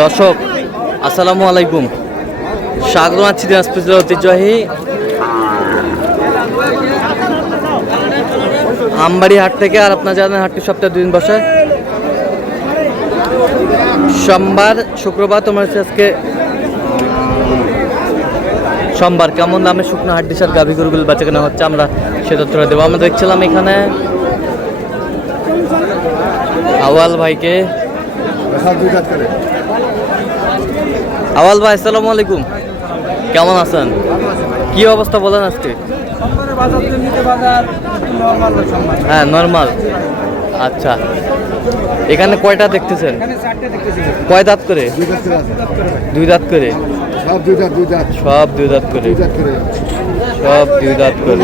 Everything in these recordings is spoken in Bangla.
দর্শক আসসালামু আলাইকুম, স্বাগত জানাচ্ছি দিনাজপুর জেলার ঐতিহ্যবাহী আমবাড়ি হাট থেকে। আর আপনারা জানেন হাটটি সপ্তাহে 2 দিন বসে, সোমবার শুক্রবার। তোমার হচ্ছে আজকে সোমবার। কেমন দামে শুকনো হাড্ডি সার গাভী গরুগুলো বেচা কেনা হচ্ছে আমরা সে তথ্যটা দেবো। আমরা দেখছিলাম এখানে আওয়াল ভাইকে। আওয়াল ভাই আসসালামু আলাইকুম, কেমন আছেন? কি অবস্থা বলেন আজকে? হ্যাঁ নর্মাল। আচ্ছা, এখানে কয়টা দেখতেছেন? কয় দাঁত করে? 2 দাঁত করে। সব 2 দাঁত করে। সব 2 দাঁত করে।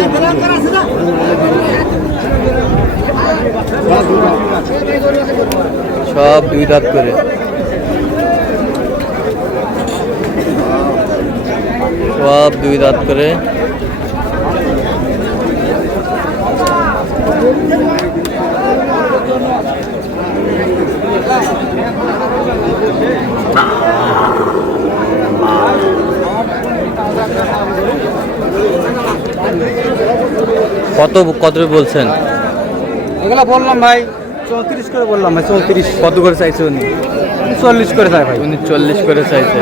সব 2 দাঁত করে। সব 2 দাঁত করে। কত বলছেন? এগুলো বললাম ভাই 34 করে বললাম ভাই। 34। কত করে চাইছে উনি? 40 করে চাই ভাই। উনি 40 করে চাইছে।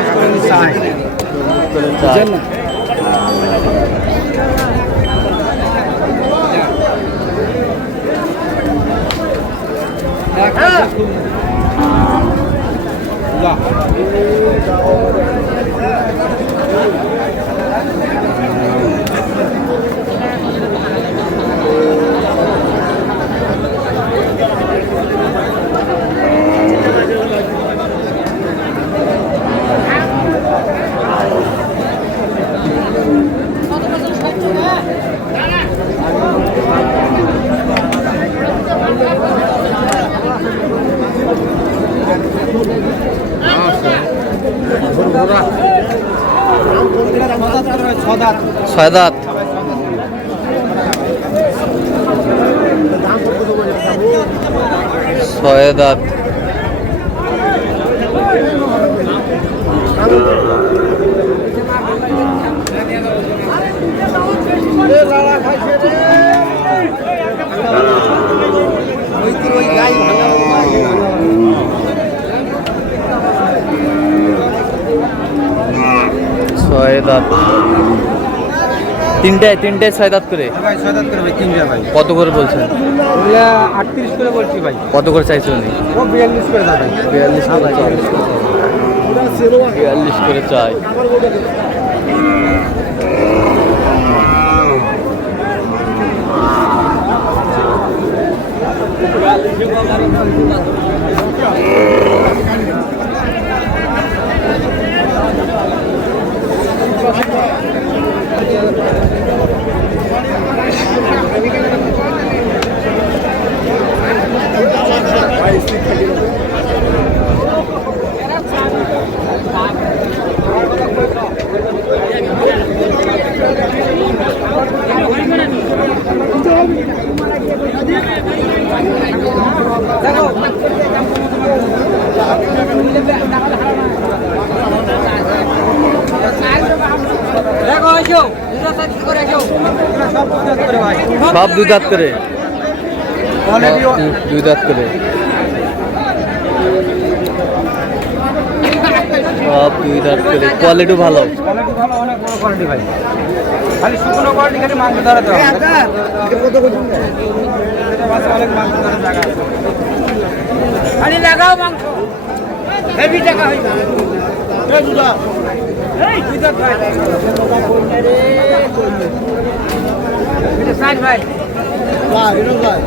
ছয় দাঁত। ছয় দাঁত। ছয় দাঁত। তিনটায় 6 দাঁত করে। ভাই 6 দাঁত করে ভাই। 3টা ভাই। কত করে বলছেন? 38 করে বলছি ভাই। কত করে চাইছে উনি? ও 42 করে দাও ভাই। 42 করে চাই। 42 করে চাই। সব 2 দাঁত করে। 2 দাঁত করে। সব 2 দাঁত করে। কোয়ালিটি ভালো। অনেক বড় কোয়ালিটি ভাই। খালি শুকনো কোয়ালিটি, খালি মাংস ধরাতে হবে। অনেক মাংস ধরার জায়গা আছে। খালি লাগাও মাংস। হেভি টাকা হয়। এই 2 দাঁত ভাই। এটা সাইড ভাই। ভাই এরকম ভাই।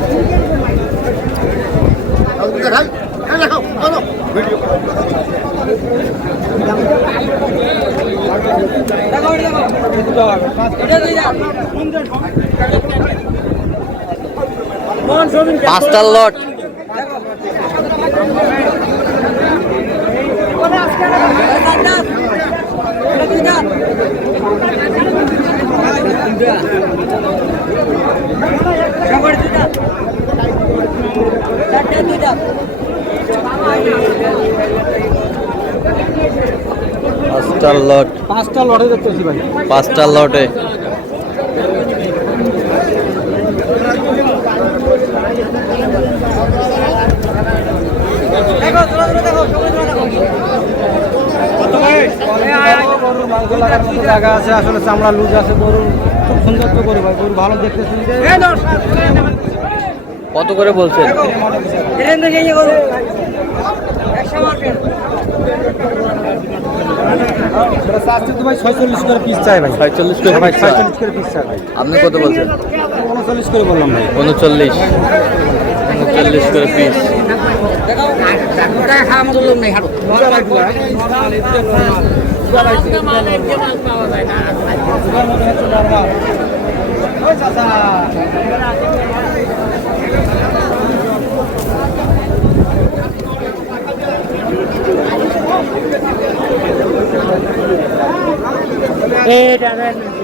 আর দুটো খাই। এই লাগাও চলো ভিডিও। লাগাও লাগাও। এটা দিয়ে দাও। 5টা লট। Tidak. 5টা লট। 5টা লটে দেখতেছি ভাই। 5টা লটে। দেখো তোরা দেখো সবাই দেখো। কত ভাই? গরুর মাংস লাগার মতো জায়গা আছে, আসলে চামড়া লুজ আছে, গরু খুব সুন্দর তো গরু ভাই, গরু ভালো দেখতে শুনতে। কত করে বলছেন? ভাই 46 করে পিস চাই ভাই। 46 করে ভাই পিস চাই। 46 করে পিস চাই ভাই। আপনি কত বলছেন? 39 করে বললাম ভাই। 39 করে পিস।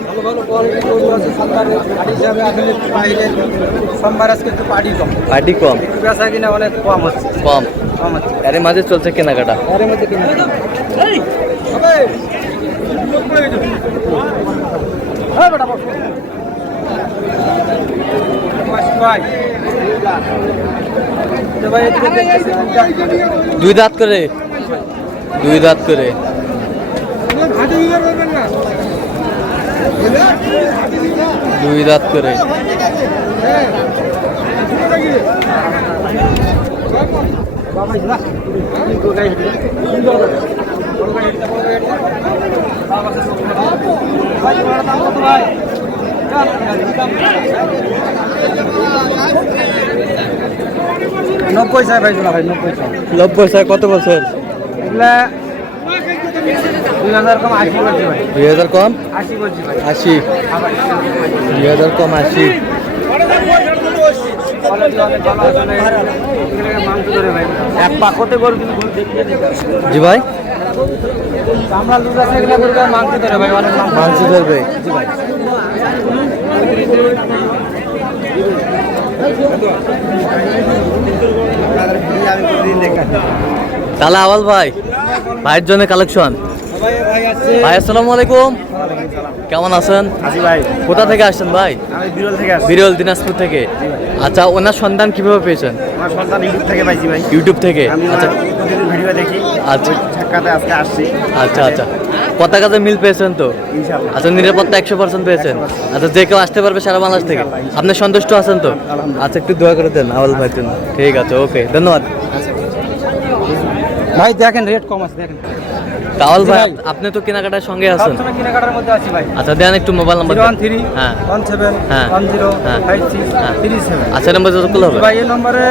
ভালো ভালো কোয়ালিটি গরু আছে, সোমবারের হাট হিসাবে আসলে বাইরে সোমবার আজকে একটু পার্টি কম, পার্টি কম, একটু বেচা কিনা অনেক কম হচ্ছে। কম। কম হচ্ছে এর মাঝে চলছে কেনাকাটা। এর মধ্যে কিনা ভাই। 2 দাঁত করে, 2 দাঁত করে। 2 দাঁত করে। নব্বই চাই ভাই, ভাই 90 চাই। 90 চাই। কত বলছেন? এগুলা 2000 কম 80 বলছি ভাই। 2000 কম 80 বলছি ভাই। 80। 2000 কম 80। কোয়ালিটি অনেক ভালো আসলে, এগুলোকে মাংস ধরে ভাই। এক পাকতে গরু কিন্তু গরু দেখতে জি ভাই, আমরা লুজ আছে, এগুলো গরু মাংস ধরে ভাই, অনেক মাংস। মাংস ধরবে। জি ভাই। তাহলে আওয়াল ভাই, ভাইয়ের জন্য কালেকশন। ভাই আসসালামু আলাইকুম, কেমন আছেন? আজি ভাই, কোথা থেকে আসছেন ভাই? আমি বিরল থেকে আসছি। বিরল, দিনাজপুর থেকে। আচ্ছা, ওনার সন্ধান কিভাবে পেয়েছেন? আমার সন্তান ইউটিউব থেকে পাইছি ভাই। ইউটিউব থেকে। আমি আচ্ছা প্রতিদিন ভিডিও দেখি, আচ্ছা সাক্ষাতে আজকে আসছি আচ্ছা আচ্ছা, কথা কাজে মিল পেয়েছেন তো? ইনশাআল্লাহ। আচ্ছা, নিরাপত্তা 100% পেয়েছেন? আচ্ছা, যে কেউ আসতে পারবে সারা বাংলাদেশ থেকে? আপনি সন্তুষ্ট আছেন তো? আচ্ছা, একটু দোয়া করে দেন আওয়াল ভাইয়ের জন্য। ঠিক আছে, ওকে, ধন্যবাদ। ভাই দেখেন রেট কম আছে, দেখেন। আওয়াল ভাই, ভাই। আপনি তো কেনাকাটার সঙ্গে আছেন। সবসময় কেনাকাটার মধ্যে আছি ভাই। আচ্ছা, দেন একটু মোবাইল নাম্বার। 013 হ্যাঁ 17 হ্যাঁ 10 হ্যাঁ 56 হ্যাঁ 37। আচ্ছা, নাম্বার যতগুলো হবে। ভাই এই নম্বরে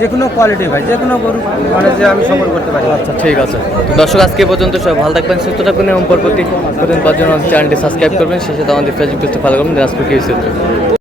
যে কোনো কোয়ালিটি ভাই, যে কোনো গরু মানে যে আমি সংগ্রহ করতে পারি। আচ্ছা, ঠিক আছে। তো দর্শক, আজকে এ পর্যন্ত সব ভালো থাকবেন, সুস্থ থাকবেন এবং পরবর্তী প্রতিদিন পাওয়ার জন্য চ্যানেলটি সাবস্ক্রাইব করবেন। শেষে আমাদের ফেসবুক পেজটি ফলো করবেন, দিনাজপুর কৃষি চিত্র।